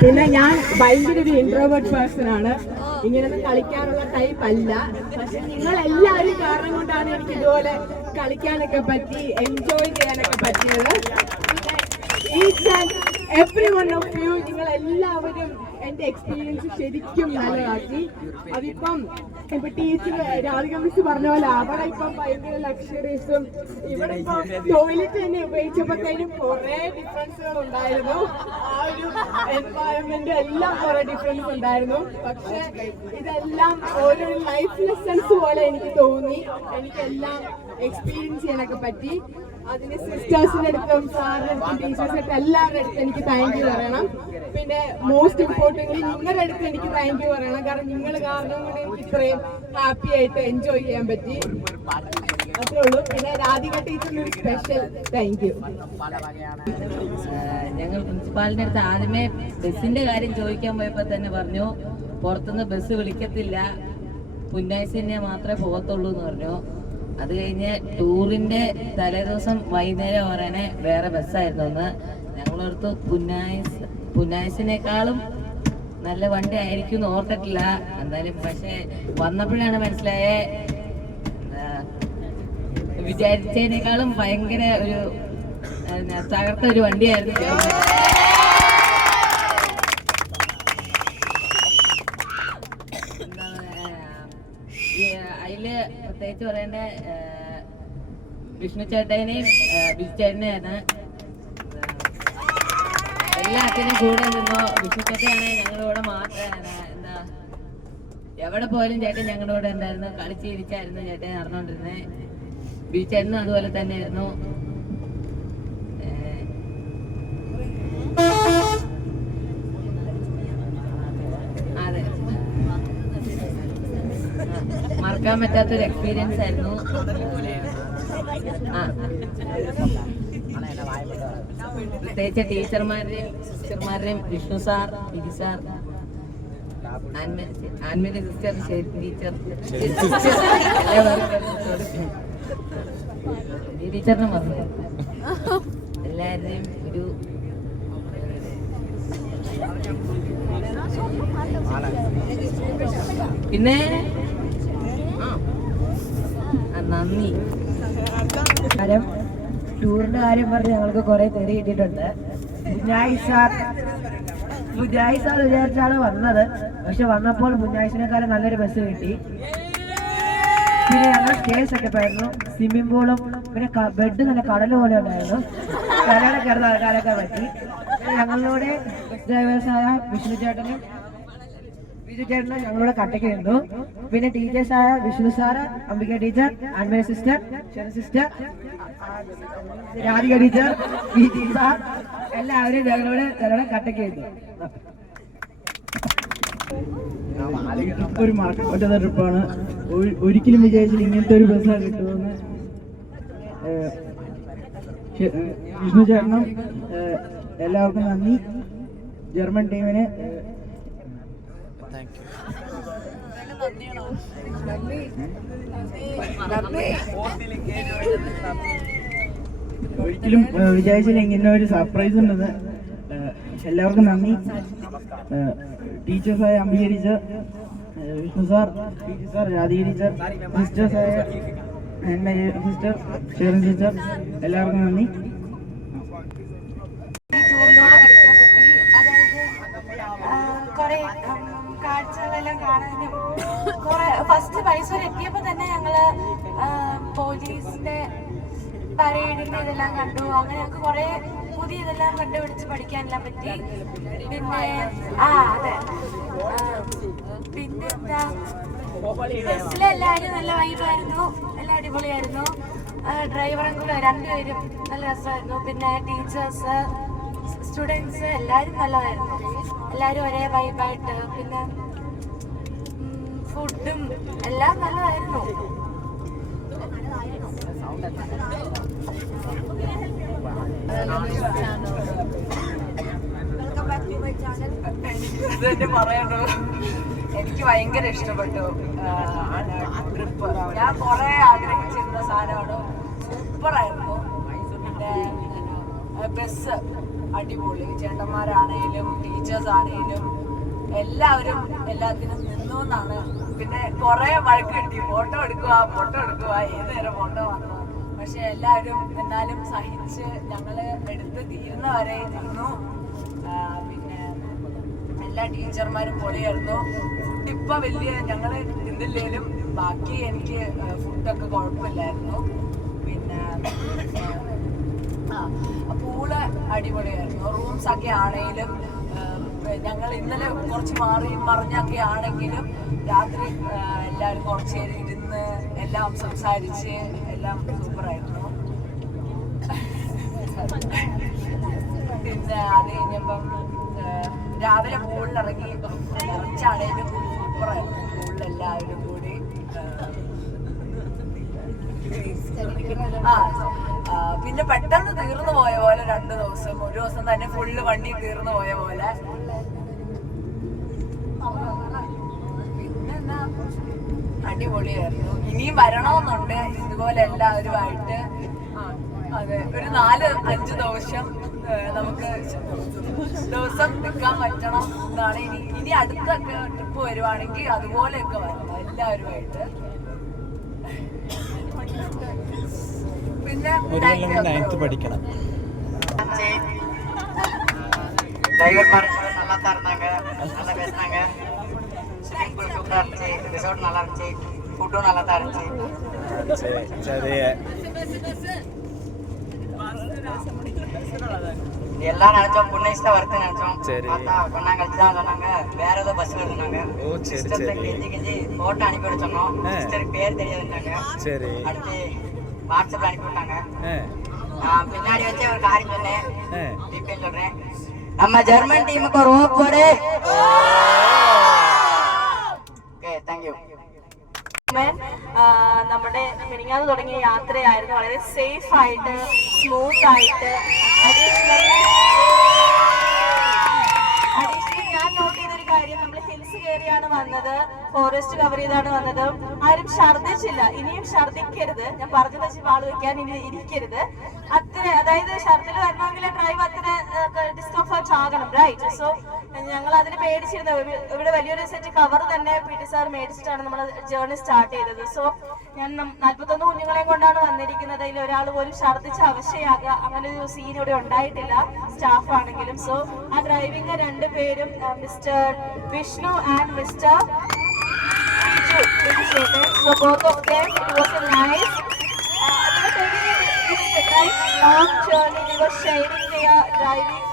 പിന്നെ ഞാൻ ഭയങ്കര ഒരു ഇൻട്രോവേർട്ട് പേഴ്സൺ ആണ്. ഇങ്ങനൊന്നും കളിക്കാനുള്ള ടൈപ്പ് അല്ല. പക്ഷെ നിങ്ങൾ എല്ലാവരും കാരണം കൊണ്ടാണ് എനിക്ക് ഇതുപോലെ കളിക്കാനൊക്കെ പറ്റി, എൻജോയ് ചെയ്യാനൊക്കെ പറ്റിയത്. Each and every one of you, നിങ്ങൾ എല്ലാവരും എന്റെ എക്സ്പീരിയൻസ് ശരിക്കും നല്ലതാക്കി. അതിപ്പം ഇപ്പൊ ടീച്ചർ രാധിക മിസ് പറഞ്ഞ പോലെ അവിടെ ഇപ്പം ഭയങ്കര ലക്ഷറീസും ഇവിടെ ഇപ്പൊ ടോയ്ലറ്റ് തന്നെ ഉപയോഗിച്ചപ്പോഴത്തേനും കുറെ ഡിഫറൻസുകൾ ഉണ്ടായിരുന്നു. ആ ഒരു എൻവയറമെന്റ് എല്ലാം കുറെ ഡിഫറൻസ് ഉണ്ടായിരുന്നു. പക്ഷെ ഇതെല്ലാം ഓരോ ലൈഫ് ലെസൺസ് പോലെ എനിക്ക് തോന്നി. എനിക്കെല്ലാം എക്സ്പീരിയൻസ് ചെയ്യാനൊക്കെ പറ്റി. അതിന് സിസ്റ്റേഴ്സിന്റെ അടുത്തും സാറിന്റെ അടുത്തും ടീച്ചേഴ്സിന്റെ അടുത്തും എല്ലാവരുടെ അടുത്തും എനിക്ക് താങ്ക് യു പറയണം. പിന്നെ മോസ്റ്റ് ഇമ്പോർട്ടൻ്റ്ലി നിങ്ങളുടെ അടുത്ത് എനിക്ക് താങ്ക് യു പറയണം. കാരണം നിങ്ങൾ കാരണം കൊണ്ട് എനിക്ക് ഇത്രയും ഹാപ്പി ആയിട്ട് എൻജോയ് ചെയ്യാൻ പറ്റി. അത്രേ ഉള്ളൂ. പിന്നെ രാധിക ടീച്ചറിന് ഒരു സ്പെഷ്യൽ താങ്ക് യു. ഞങ്ങൾ പ്രിൻസിപ്പാളിന്റെ അടുത്ത് ആദ്യമേ ബസ്സിന്റെ കാര്യം ചോദിക്കാൻ പോയപ്പോൾ തന്നെ പറഞ്ഞു പുറത്തുനിന്ന് ബസ് വിളിക്കത്തില്ല, പുന്നാഴ്ച മാത്രമേ പോകത്തുള്ളൂ എന്ന് പറഞ്ഞു. അത് കഴിഞ്ഞ് ടൂറിന്റെ തലേദിവസം വൈകുന്നേരം പറയാനെ വേറെ ബസ്സായിരുന്നു ഒന്ന്. ഞങ്ങളടുത്ത് പുന്നാഴ്ചനേക്കാളും നല്ല വണ്ടി ആയിരിക്കും എന്ന് ഓർത്തിട്ടില്ല എന്തായാലും. പക്ഷെ വന്നപ്പോഴാണ് മനസ്സിലായേ വിചാരിച്ചതിനേക്കാളും ഭയങ്കര ഒരു തകർത്ത ഒരു വണ്ടിയായിരുന്നു. അതില് പ്രത്യേകിച്ച് പറയേണ്ട വിഷ്ണു ചേട്ടനെയും ബിജു ചേട്ടനെയാണ്. എല്ലാത്തിനും കൂടെ നിന്നോ. വിഷ്ണു ചേട്ടനാണ് ഞങ്ങളുടെ കൂടെ എന്താ എവിടെ പോയാലും ചേട്ടൻ ഞങ്ങളുടെ കൂടെ ഉണ്ടായിരുന്നു. കളിച്ചിരിച്ചായിരുന്നു ചേട്ടൻ നടന്നുകൊണ്ടിരുന്നത്. ബിജു ചേട്ടനും അതുപോലെ തന്നെയായിരുന്നു. അതെ, മറക്കാൻ പറ്റാത്തൊരു എക്സ്പീരിയൻസ് ആയിരുന്നു. പ്രത്യേകിച്ച് ടീച്ചർമാരുടെയും സിസ്റ്റർമാരുടെയും വിഷ്ണു സാർ, വിധി സാർ, ആൻമേരി സിസ്റ്റർ, ടീച്ചർ, ടീച്ചറിനും പറഞ്ഞു എല്ലാവരുടെയും ഒരു പിന്നെ നന്ദി. ടൂറിന്റെ കാര്യം പറഞ്ഞ് ഞങ്ങൾക്ക് കുറെ തെറി കിട്ടിയിട്ടുണ്ട്. മുജാഹിദ് സാർ വിചാരിച്ചാണ് വന്നത്. പക്ഷെ വന്നപ്പോൾ മുജാഹിദിനെക്കാളും നല്ലൊരു ബസ് കിട്ടി. പിന്നെ ഞങ്ങൾ സ്റ്റേ സെറ്റപ്പ് ആയിരുന്നു. സ്വിമ്മിംഗ് പൂളും പിന്നെ ബെഡ് നല്ല കടൽ പോലെ ഉണ്ടായിരുന്നു. കരയുടെ കിടന്ന് ആൾക്കാരൊക്കെ പറ്റി. ഞങ്ങളുടെ ബസ് ഡ്രൈവേഴ്സായ വിഷ്ണു ചേട്ടനും ബിജു ചേട്ടനും ഞങ്ങളുടെ കട്ടയ്ക്ക് നിന്നു. പിന്നെ ടീച്ചേഴ്സായ Vishnu sir, Ambika teacher, Annmary sister, ഷെൻ sister, Radhika teacher, Viji sir എല്ലാവരും ഞങ്ങളുടെ കട്ടയ്ക്ക് നിന്നു. ഒരു മറക്കപ്പെട്ട ട്രിപ്പാണ്. ഒരിക്കലും വിചാരിച്ചില്ല ഇങ്ങനത്തെ ഒരു ബസ്സാണ് കിട്ടുമെന്ന്. വിഷ്ണു ചേട്ടനും എല്ലാവർക്കും നന്ദി. ജർമ്മൻ ടീമിന് ഒരിക്കലും വിചാരിച്ചില്ല ഇങ്ങനെ ഒരു സർപ്രൈസ് ഉണ്ടെന്ന്. എല്ലാവർക്കും നന്ദി. ടീച്ചേഴ്സായ Ambika teacher, Vishnu sir, Viji sir, Radhika teacher, സിസ്റ്റേഴ്സായ സിസ്റ്റർ, ഷെറിൻ സിസ്റ്റർ, എല്ലാവർക്കും നന്ദി. കാഴ്ചകളെല്ലാം കാണാനും ഫസ്റ്റ് മൈസൂർ എത്തിയപ്പോൾ തന്നെ ഞങ്ങള് പോലീസിന്റെ പരേഡിന്റെ ഇതെല്ലാം കണ്ടു. അങ്ങനെ ഞങ്ങൾക്ക് കുറെ പുതിയ ഇതെല്ലാം കണ്ടുപിടിച്ച് പഠിക്കാനെല്ലാം പറ്റി. പിന്നെ അതെ, പിന്നെന്താ ബസ്സിലെല്ലാവരും നല്ല വൈബായിരുന്നു, എല്ലാം അടിപൊളിയായിരുന്നു. ഡ്രൈവറും കൂടെ രണ്ടുപേരും നല്ല രസമായിരുന്നു. പിന്നെ ടീച്ചേഴ്സ്, സ്റ്റുഡൻസ് എല്ലാവരും നല്ലതായിരുന്നു. എല്ലാവരും ഒരേ വൈബായിട്ട്. പിന്നെ ഫുഡും എല്ലാം നല്ലതായിരുന്നു. എനിക്ക് ഭയങ്കര ഇഷ്ടപ്പെട്ടു ട്രിപ്പ്. ഞാൻ കുറെ ആഗ്രഹിച്ചിരുന്ന സാധനമാണ്. സൂപ്പറായിരുന്നു. പിന്നെ ബസ് അടിപൊളി. ചേട്ടന്മാരാണേലും ടീച്ചേഴ്സ് ആണേലും എല്ലാവരും എല്ലാത്തിനും നിന്നു എന്നാണ്. പിന്നെ കുറെ വഴക്ക് കിട്ടി, ഫോട്ടോ എടുക്കുക ഏത് നേരം ഫോട്ടോ വന്നു. പക്ഷെ എല്ലാവരും എന്നാലും സഹിച്ച് ഞങ്ങള് എടുത്ത് തീരുന്നവരെ നിന്നു. പിന്നെ എല്ലാ ടീച്ചർമാരും പൊളിയായിരുന്നു. ഫുഡ് ഇപ്പൊ വലിയ ഞങ്ങള് തിന്നില്ലേലും ബാക്കി എനിക്ക് ഫുഡൊക്കെ കുഴപ്പമില്ലായിരുന്നു. പിന്നെ പൂള് അടിപൊളിയായിരുന്നു. റൂംസ് ഒക്കെ ആണെങ്കിലും ഞങ്ങൾ ഇന്നലെ കുറച്ച് മറിഞ്ഞൊക്കെ ആണെങ്കിലും രാത്രി എല്ലാവരും കുറച്ച് നേരം ഇരുന്ന് എല്ലാം സംസാരിച്ച് എല്ലാം സൂപ്പറായിരുന്നു. പിന്നെ അത് കഴിഞ്ഞപ്പം രാവിലെ പൂളിലിറങ്ങി നിറച്ചാണേലും സൂപ്പറായിരുന്നു. പൂളിലെല്ലാവരും കൂടി പിന്നെ പെട്ടെന്ന് തീർന്നു പോയ പോലെ 2 ദിവസം, ഒരു ദിവസം തന്നെ ഫുള്ള് വണ്ടി തീർന്നു പോയ പോലെ. പിന്നെന്താ അടിപൊളിയായിരുന്നു. ഇനിയും വരണമെന്നുണ്ട് ഇതുപോലെ എല്ലാവരുമായിട്ട്. അതെ, ഒരു 4-5 ദിവസം നമുക്ക് ദിവസം നിൽക്കാൻ പറ്റണം എന്നാണ്. ഇനി അടുത്തൊക്കെ ട്രിപ്പ് വരുവാണെങ്കിൽ അതുപോലെയൊക്കെ വരണം എല്ലാവരുമായിട്ട്. പിന്നെ പഠിക്കണം. டிரைவர் நல்லா தான் இருந்தாங்க, நல்லா பேசினாங்க. ஸ்விமிங் பூல் சூப்பராக இருந்துச்சு, ரிசார்ட் நல்லா இருந்துச்சு, ஃபுட்டும் நல்லா தான் இருந்துச்சு. எல்லாம் நினைச்சோம் புன்னேஸ் தான் வருது நினைச்சோம். கொண்டாங்க தான் சொன்னாங்க வேற ஏதோ பஸ் வருதுனாங்க. கெஞ்சி போட்டோ அனுப்பி விட சொன்னோம். சிஸ்டருக்கு பேர் தெரியாதுன்னாங்க. அடுத்து வாட்ஸ்அப்ல அனுப்பி விட்டாங்க. பின்னாடி வச்சு ஒரு காரியம் சொன்னேன், டீப்பேல் சொல்றேன். நம்ம ஜெர்மன் டீமுக்கு ஒரு ஓப் போடு. Okay, thank you. നമ്മുടെ മിനിങ്ങാന്ന് തുടങ്ങിയ യാത്രയായിരുന്നു. വളരെ സേഫ് ആയിട്ട് സ്മൂത്ത് ആയിട്ട്. അഡീഷണലി ഞാൻ നോട്ട് ചെയ്തൊരു കാര്യം, നമ്മൾ ഹിൽസ് കയറിയാണ് വന്നത്, ഫോറസ്റ്റ് കവർ ചെയ്താണ് വന്നത്. ആരും ഛർദ്ദിച്ചില്ല. ഇനിയും ഛർദ്ദിക്കരുത്. ഞാൻ പറഞ്ഞത് വെച്ച് പാട് വെക്കാൻ ഇനി ഇരിക്കരുത്. അത്ര, അതായത് ഛർദ്ദിൽ വരണമെങ്കിൽ ഡ്രൈവ് അത്ര ഡിസ്കംഫർട്ട് ആകണം, റൈറ്റ്? സോ ഞങ്ങൾ അതിന് പേടിച്ചിരുന്നു. ഇവിടെ വലിയൊരു സെറ്റ് കവർ തന്നെ PT സാർ മേടിച്ചിട്ടാണ് നമ്മൾ ജേർണി സ്റ്റാർട്ട് ചെയ്തത്. സോ ഞാൻ 41 കുഞ്ഞുങ്ങളെ കൊണ്ടാണ് വന്നിരിക്കുന്നത്. അതിൽ ഒരാൾ പോലും ഛർദ്ദിച്ച് അവശയാകുക അങ്ങനെ ഒരു സീൻ ഇവിടെ ഉണ്ടായിട്ടില്ല, സ്റ്റാഫ് ആണെങ്കിലും. സോ ആ ഡ്രൈവിംഗ് 2 പേരും mister Vishnu and mister So both of them, it was a nice long journey. They were sharing their driving.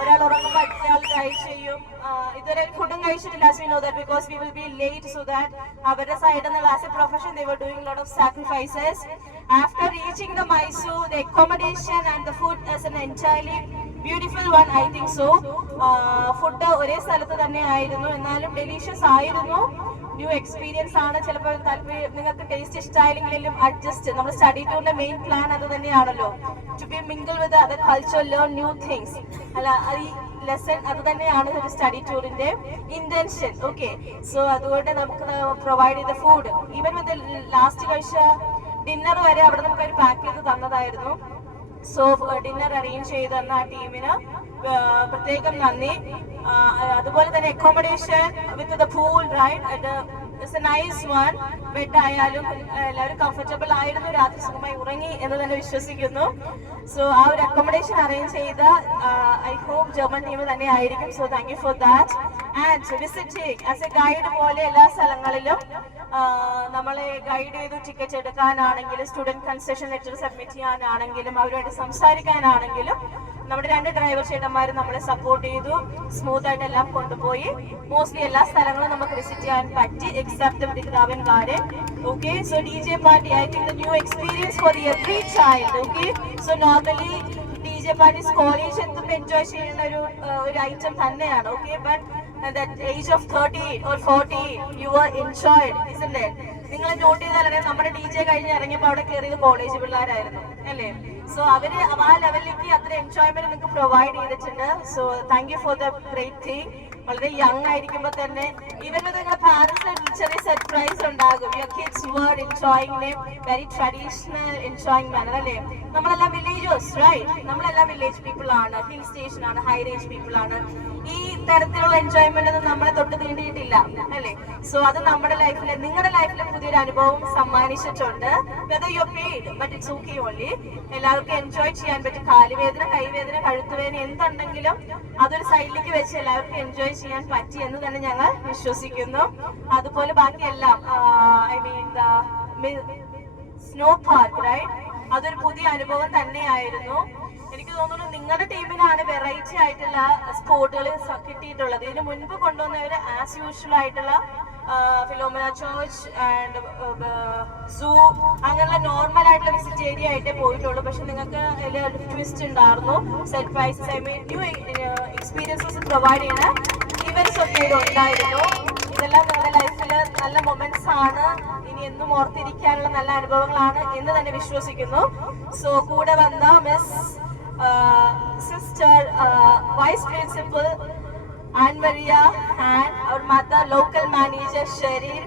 ഒരാൾ ഉറങ്ങുമ്പോൾ അടുത്തയാൾ ഡ്രൈവ് ചെയ്യും. ഇതുവരെ ഫുഡും കഴിച്ചിട്ടില്ല, as we know that, because we will be late. So that അവരുടെ സൈഡിൽ നിന്ന് as a profession they were doing a lot of sacrifices. After reaching the Mysore, the accommodation and the food is an entirely beautiful one, I think so. Food ഒരേ സ്ഥലത്ത് തന്നെ ആയിരുന്നു, എന്നാലും delicious ആയിരുന്നു. New experience ആണ്. ചിലപ്പോൾ താല്പര്യം നിങ്ങൾക്ക് ടേസ്റ്റ് ഇഷ്ടമായില്ലെങ്കിലും അഡ്ജസ്റ്റ്. നമ്മുടെ സ്റ്റഡി ടൂറിന്റെ മെയിൻ പ്ലാൻ അത് തന്നെയാണല്ലോ, to be mingle with other culture, learn new things. അല്ല, ഈ ലെസൺ അത് തന്നെയാണ് ഒരു സ്റ്റഡി ടൂറിന്റെ ഇന്റൻഷൻ. ഓക്കെ, സോ അതുകൊണ്ട് നമുക്ക് പ്രൊവൈഡ് ചെയ്ത ഫുഡ്, ഈവൻ വിത്ത് ലാസ്റ്റ് കഴിച്ച ഡിന്നർ വരെ അവിടെ നമുക്ക് ഒരു പാക്ക് ചെയ്ത് തന്നതായിരുന്നു. സോ ഡിന്നർ അറേഞ്ച് ചെയ്ത് തന്ന ആ ടീമിന് പ്രത്യേകം നന്ദി. അതുപോലെ തന്നെ accommodation with the pool, right, it's a nice one. Bed ആയാലും എല്ലാവരും കംഫർട്ടബിൾ ആയിരുന്നു, രാത്രി സുഖമായി ഉറങ്ങി എന്ന് തന്നെ വിശ്വസിക്കുന്നു. സോ ആ ഒരു അക്കോമഡേഷൻ അറേഞ്ച് ചെയ്ത ഐ ഹോപ്പ് ജർമ്മൻ ടീം തന്നെ ആയിരിക്കും. So thank you for that. And visiting as a guide പോലെ എല്ലാ സ്ഥലങ്ങളിലും നമ്മളെ ഗൈഡ് ചെയ്തു. ടിക്കറ്റ് എടുക്കാനാണെങ്കിലും സ്റ്റുഡൻറ് കൺസെഷൻ ലെറ്റർ സബ്മിറ്റ് ചെയ്യാനാണെങ്കിലും അവരുമായിട്ട് സംസാരിക്കാനാണെങ്കിലും നമ്മുടെ 2 ഡ്രൈവർ ചേട്ടന്മാരും നമ്മളെ സപ്പോർട്ട് ചെയ്തു. സ്മൂത്ത് ആയിട്ട് എല്ലാം കൊണ്ടുപോയി. മോസ്റ്റ്ലി എല്ലാ സ്ഥലങ്ങളും നമുക്ക് വിസിറ്റ് ചെയ്യാൻ പറ്റി, except Vrindavan garden. Okay, so DJ party, I think the new experience for every child. Okay, so normally DJ parties college എന്തും എൻജോയ് ചെയ്യുന്ന ഒരു ഐറ്റം തന്നെയാണ്. Okay, but that age of 13 or 14 you were enjoyed, isn't it? നിങ്ങൾ not ചെയ്താലേ നമ്മുടെ DJ കഴിഞ്ഞ് ഇറങ്ങിയപ്പോൾ അവിടെ കയറിയത് കോളേജ് പിള്ളേരായിരുന്നു അല്ലേ? സോ അവര് ആ ലെവലിലേക്ക് അത്ര എൻജോയ്മെന്റ് നിങ്ങൾക്ക് പ്രൊവൈഡ് ചെയ്തിട്ടുണ്ട്. So thank you for the great thing. വളരെ യങ് ആയിരിക്കുമ്പോൾ തന്നെ ഇവരുടെ നിങ്ങളുടെ പാരന്റ്സിന് ചെറിയ സർപ്രൈസ് ഉണ്ടാകും. Your kids were enjoying in a very traditional enjoying manner അല്ലേ? നമ്മളെല്ലാം വില്ലേജേഴ്സ് റൈറ്റ്, നമ്മളെല്ലാം വില്ലേജ് പീപ്പിൾ ആണ്, ഹിൽ സ്റ്റേഷൻ ആണ്, ഹൈ റേഞ്ച് പീപ്പിൾ ആണ്. ഈ തരത്തിലുള്ള എൻജോയ്മെന്റ് ഒന്നും നമ്മളെ തൊട്ട് തീണ്ടിയിട്ടില്ല അല്ലേ? സോ അത് നമ്മുടെ ലൈഫിൽ, നിങ്ങളുടെ ലൈഫിൽ പുതിയൊരു അനുഭവം സമ്മാനിച്ചിട്ടുണ്ട്. Whether you paid but it's okay only. എല്ലാവർക്കും എൻജോയ് ചെയ്യാൻ പറ്റും. കാലുവേദന, കൈവേദന, കഴുത്തുവേദന എന്തുണ്ടെങ്കിലും അതൊരു സൈഡിലേക്ക് വെച്ച് എല്ലാവർക്കും എൻജോയ് ചെയ്യാൻ പറ്റി എന്ന് തന്നെ ഞങ്ങൾ വിശ്വസിക്കുന്നു. അതുപോലെ ബാക്കിയെല്ലാം I mean snow park right, അതൊരു പുതിയ അനുഭവം തന്നെയായിരുന്നു. എനിക്ക് തോന്നുന്നു നിങ്ങളുടെ ടീമിനാണ് വെറൈറ്റി ആയിട്ടുള്ള സ്പോർട്ടുകൾ കിട്ടിയിട്ടുള്ളത്. ഇതിന് മുൻപ് കൊണ്ടുവന്നവര് ആസ് യൂഷ്വൽ ആയിട്ടുള്ള ഫിലോമിന ചോർച്ച് ആൻഡ് സൂ അങ്ങനെയുള്ള നോർമൽ ആയിട്ടുള്ള വിസിറ്റ് ഏരിയ ആയിട്ടേ പോയിട്ടുള്ളൂ. പക്ഷെ നിങ്ങൾക്ക് ട്വിസ്റ്റ് ഉണ്ടായിരുന്നു, surprises, I mean new experiences provide ചെയ്യുന്ന ഇവന്റ്സ് ഒക്കെ ഉണ്ടായിരുന്നു. ഇതെല്ലാം നിങ്ങളുടെ ലൈഫിൽ നല്ല മൊമെന്റ്സ് ആണ്, ഇനി എന്നും ഓർത്തിരിക്കാനുള്ള നല്ല അനുഭവങ്ങളാണ് എന്ന് തന്നെ വിശ്വസിക്കുന്നു. സോ കൂടെ വന്ന miss sister vice principal Anne Maria and our mother local manager Sheryl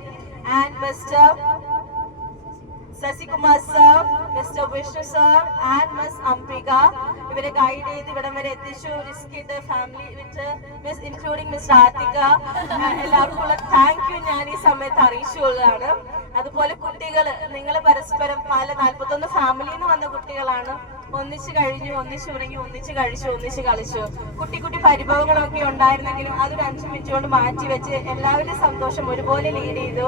and Mr. Sasikumar sir, Mr. Vishnu sir and Miss Ambika ഇവരെ ഗൈഡ് ചെയ്ത് ഇവിടം വരെ എത്തിച്ചു. റിസ്കിട്ട് family with miss including miss Radhika, എല്ലാവർക്കുള്ള താങ്ക് യു ഞാൻ ഈ സമയത്ത് അറിയിച്ചുകൊള്ളുകയാണ്. അതുപോലെ കുട്ടികൾ, നിങ്ങൾ പരസ്പരം 41 ഫാമിലിയിൽ നിന്ന് വന്ന കുട്ടികളാണ്. ഒന്നിച്ച് കഴിഞ്ഞു, ഒന്നിച്ച് ഉറങ്ങി, ഒന്നിച്ച് കഴിച്ചു, ഒന്നിച്ച് കളിച്ചു. കുട്ടി കുട്ടി പരിഭവങ്ങളൊക്കെ ഉണ്ടായിരുന്നെങ്കിലും അതൊരു 5 മിനിറ്റ് കൊണ്ട് മാറ്റി വെച്ച് എല്ലാവരുടെയും സന്തോഷം ഒരുപോലെ ലീഡ് ചെയ്തു.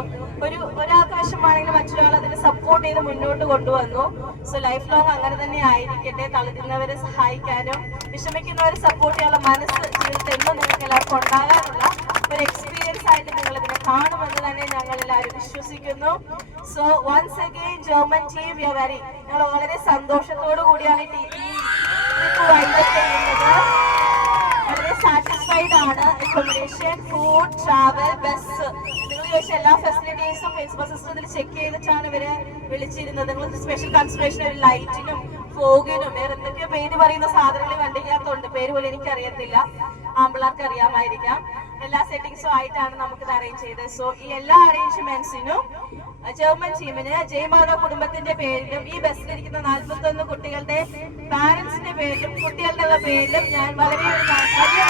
ഒരാൾക്ക് വിഷമാണെങ്കിൽ മറ്റൊരാൾ അതിനെ സപ്പോർട്ട് ചെയ്ത് മുന്നോട്ട് കൊണ്ടുവന്നു. സോ ലൈഫ് ലോങ് അങ്ങനെ തന്നെ ആയിരിക്കട്ടെ. തളരുന്നവരെ സഹായിക്കാനും വിഷമിക്കുന്നവരെ സപ്പോർട്ട് ചെയ്യാനുള്ള മനസ്സ് ജീവിതത്തിൽ എന്നും നിങ്ങൾക്ക് എല്ലാവർക്കും ഉണ്ടാകാനുള്ള ഒരു എക്സ്പീരിയൻസ് ആയിട്ട് നിങ്ങൾ ഇതിനെ കാണുമെന്ന് തന്നെ ഞങ്ങൾ എല്ലാവരും വിശ്വസിക്കുന്നു. So once again German team we are very, ഞങ്ങൾ വളരെ സന്തോഷത്തോടു കൂടിയാണ് ഈ ട്രിപ്പ് വൈൻഡപ്പ് ചെയ്യുന്നത്. വളരെ സാറ്റിസ്ഫൈഡ് ആണ്. അക്കോമഡേഷൻ, ഫുഡ്, ട്രാവൽ, ബസ്, നിങ്ങൾ ചോദിച്ച എല്ലാ ഫെസിലിറ്റീസും പ്രിൻസിപ്പൽ സിസ്റ്റത്തിൽ ചെക്ക് ചെയ്തിട്ടാണ് ഇവര് വിളിച്ചിരുന്നത്. നിങ്ങൾ സ്പെഷ്യൽ കൺസിഡറേഷൻ ലൈറ്റിനും ഫോഗിനും വേറെ എന്തൊക്കെയോ പേര് പറയുന്ന സാധനങ്ങൾ വണ്ടിക്കകത്തുണ്ട്, പേര് പോലും എനിക്കറിയത്തില്ല, ആമ്പിള്ളേർക്ക് അറിയാമായിരിക്കാം. എല്ലാ സെറ്റിംഗ്സും ആയിട്ടാണ് നമുക്കിത് അറേഞ്ച് ചെയ്തത്. സോ ഈ എല്ലാ അറേഞ്ച്മെന്റ്സിനും ജർമ്മൻ ടീമിന്, ജയ്മാധവ് കുടുംബത്തിന്റെ പേരിലും ഈ ബസ്സിലിരിക്കുന്ന 41 കുട്ടികളുടെ പാരന്റ്സിന്റെ പേരിലും കുട്ടികളുടെ പേരിലും ഞാൻ വളരെ വലിയ